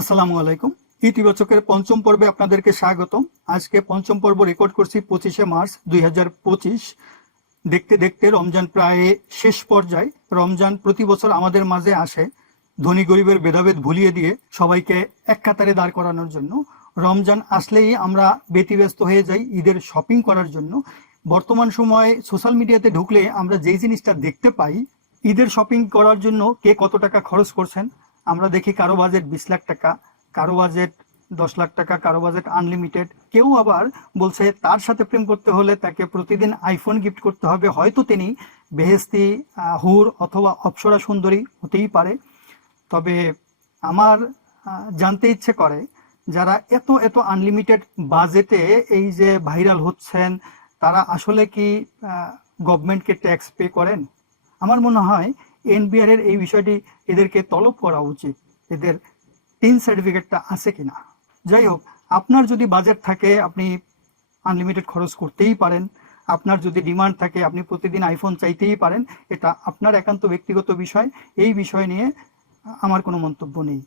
আসসালামু আলাইকুম। ইতিবাচকের পঞ্চম পর্বে আপনাদেরকে স্বাগতম। আজকে পঞ্চম পর্ব রেকর্ড করছি পঁচিশে মার্চ দুই দেখতে দেখতে রমজান প্রায় শেষ পর্যায়ে। রমজান প্রতি বছর আমাদের মাঝে আসে ধনী গরিবের ভেদাভেদ ভুলিয়ে দিয়ে সবাইকে এক কাতারে দাঁড় করানোর জন্য। রমজান আসলেই আমরা ব্যতিব্যস্ত হয়ে যাই ঈদের শপিং করার জন্য। বর্তমান সময়ে সোশ্যাল মিডিয়াতে ঢুকলে আমরা যেই জিনিসটা দেখতে পাই, ঈদের শপিং করার জন্য কে কত টাকা খরচ করছেন আমরা দেখি কারও বাজেট বিশ লাখ টাকা, কারও বাজেট দশ লাখ টাকা, কারও বাজেট আনলিমিটেড কেউ আবার বলছে তার সাথে প্রেম করতে হলে তাকে প্রতিদিন আইফোন গিফট করতে হবে। হয়তো তিনি বেহেস্তি হুর অথবা অপ্সরা সুন্দরী হতেই পারে। তবে আমার জানতে ইচ্ছে করে যারা এত এত আনলিমিটেড বাজেটে এই যে ভাইরাল হচ্ছেন, তারা আসলে কি গভর্নমেন্টকে ট্যাক্স পে করেন? আমার মনে হয় এনবিআর এর এই বিষয়টি এদেরকে তলব করা উচিত, এদের টিন সার্টিফিকেটটা আছে কিনা। যাই হোক, আপনার যদি বাজেট থাকে, আপনি আনলিমিটেড খরচ করতেই পারেন। আপনার যদি ডিমান্ড থাকে, আপনি প্রতিদিন আইফোন চাইতেই পারেন। এটা আপনার একান্ত ব্যক্তিগত বিষয়, এই বিষয় নিয়ে আমার কোনো মন্তব্য নেই।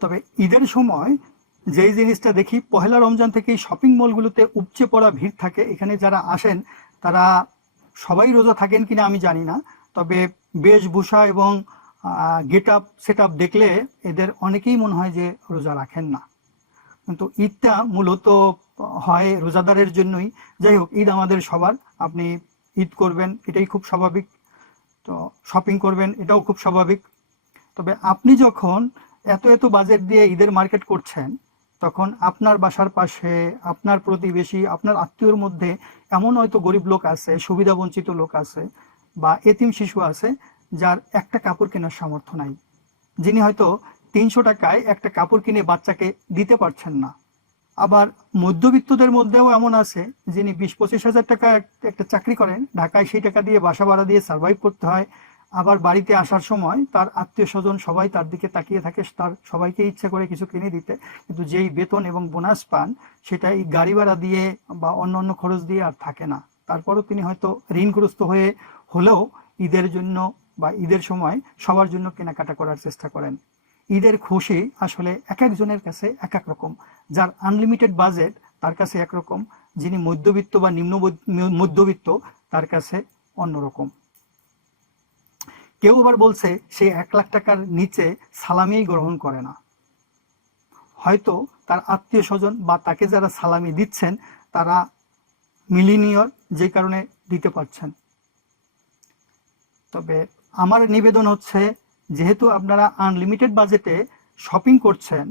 তবে ঈদের সময় যেই জিনিসটা দেখি, পহেলা রমজান থেকেই শপিং মলগুলোতে উপচে পড়া ভিড় থাকে। এখানে যারা আসেন, তারা সবাই রোজা থাকেন কিনা আমি জানি না। তবে বেশভূষা এবং গেট আপ সেট আপ দেখলে এদের অনেকেই মনে হয় যে রোজা রাখেন না। কিন্তু ঈদটা মূলত হয় রোজাদারের জন্যই। যাই হোক, ঈদ আমাদের সবার। আপনি ঈদ করবেন, এটাই খুব স্বাভাবিক। তো শপিং করবেন, এটাও খুব স্বাভাবিক। তবে আপনি যখন এত এত বাজেট দিয়ে ঈদের মার্কেট করছেন, তখন আপনার বাসার পাশে, আপনার প্রতিবেশী, আপনার আত্মীয়র মধ্যে এমন হয়তো গরিব লোক আছে, সুবিধা বঞ্চিত লোক আছে বা এতিম শিশু আছে যার একটা কাপড় কেনার সামর্থ্য নাই। যিনি হয়তো তিনশো টাকায় একটা কাপড় কিনে বাচ্চাকে দিতে পারছেন না। আবার মধ্যবিত্তদের মধ্যেও এমন আছে, যিনি বিশ পঁচিশ হাজার টাকা একটা চাকরি করেন, ঢাকায় সেই টাকা দিয়ে বাসা ভাড়া দিয়ে সার্ভাইভ করতে হয়। আবার বাড়িতে আসার সময় তার আত্মীয় স্বজন সবাই তার দিকে তাকিয়ে থাকে, তার সবাইকে ইচ্ছে করে কিছু কিনে দিতে। কিন্তু যেই বেতন এবং বোনাস পান, সেটাই গাড়ি ভাড়া দিয়ে বা অন্য অন্য খরচ দিয়ে আর থাকে না। তারপরও তিনি হয়তো ঋণগ্রস্ত হয়ে হলেও ঈদের জন্য বা ঈদের সময় সবার জন্য কেনাকাটা করার চেষ্টা করেন। ঈদের খুশি আসলে এক একজনের কাছে এক এক রকম। যার আনলিমিটেড বাজেট তার কাছে একরকম যিনি মধ্যবিত্ত বা নিম্ন মধ্যবিত্ত তার কাছে অন্যরকম কেউ আবার বলছে, সে এক লাখ টাকার নিচে সালামি গ্রহণ করে না। হয়তো তার আত্মীয় স্বজন বা তাকে যারা সালামি দিচ্ছেন, তারা মিলিনিয়র যে কারণে দিতে পারছেন। তবে আমার নিবেদন হচ্ছে, যেহেতু আপনারা আনলিমিটেড বাজেটে শপিং করছেন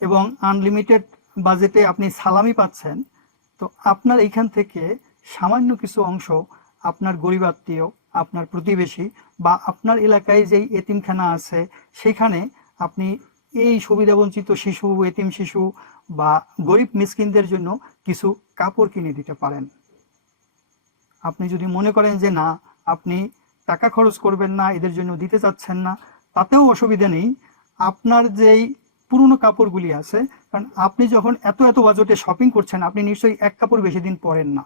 এবং আনলিমিটেড বাজেটে আপনি সালামি পাচ্ছেন, তো আপনার এইখান থেকে সামান্য কিছু অংশ আপনার গরিব আত্মীয়, আপনার প্রতিবেশী বা আপনার এলাকায় যেই এতিমখানা আছে, সেখানে আপনি এই সুবিধাবঞ্চিত শিশু, এতিম শিশু বা গরিব মিসকিনদের জন্য কিছু কাপড় কিনে দিতে পারেন। আপনি যদি মনে করেন যে না, আপনি টাকা খরচ করবেন না, এদের জন্য দিতে চাচ্ছেন না, তাতেও অসুবিধা নেই। আপনার যেই পুরনো কাপড়গুলি আছে, কারণ আপনি যখন এত এত বাজেটে শপিং করছেন, আপনি নিশ্চয়ই এক কাপড় বেশি দিন পরেন না।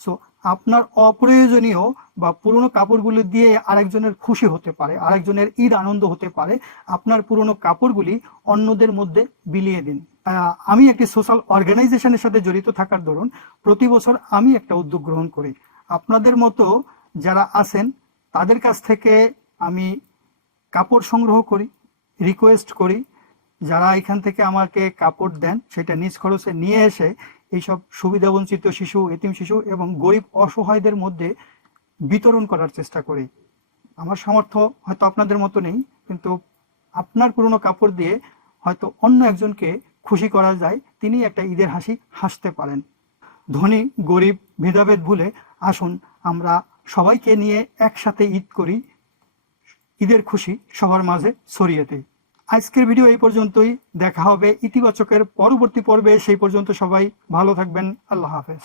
সো আপনার অপ্রয়োজনীয় বা পুরনো কাপড়গুলো দিয়ে আরেকজনের খুশি হতে পারে, আরেকজনের ঈদ আনন্দ হতে পারে, আপনার পুরনো কাপড়গুলি অন্যদের মধ্যে বিলিয়ে দিন। আমি একটি সোশ্যাল অর্গানাইজেশনের সাথে জড়িত থাকার দরুন, প্রতি বছর আমি একটা উদ্যোগ গ্রহণ করি। আপনাদের মতো যারা আছেন তাদের কাছ থেকে আমি কাপড় সংগ্রহ করি রিকোয়েস্ট করি। যারা এখান থেকে আমাকে কাপড় দেন, সেটা নিজ খরচে নিয়ে এসে এইসব সুবিধাবঞ্চিত শিশু, এতিম শিশু এবং গরিব অসহায়দের মধ্যে বিতরণ করার চেষ্টা করি। আমার সামর্থ্য হয়তো আপনাদের মতো নেই, কিন্তু আপনার পুরনো কাপড় দিয়ে হয়তো অন্য একজনকে খুশি করা যায়, তিনি একটা ঈদের হাসি হাসতে পারেন। ধনী, গরিব, ভেদাভেদ ভুলে আসুন, আমরা সবাইকে নিয়ে একসাথে ঈদ করি। ঈদের খুশি সবার মাঝে ছড়িয়ে আজকের ভিডিও এই পর্যন্তই। দেখা হবে ইতিবাচকের পরবর্তী পর্বে। সেই পর্যন্ত সবাই ভালো থাকবেন। আল্লাহ হাফেজ।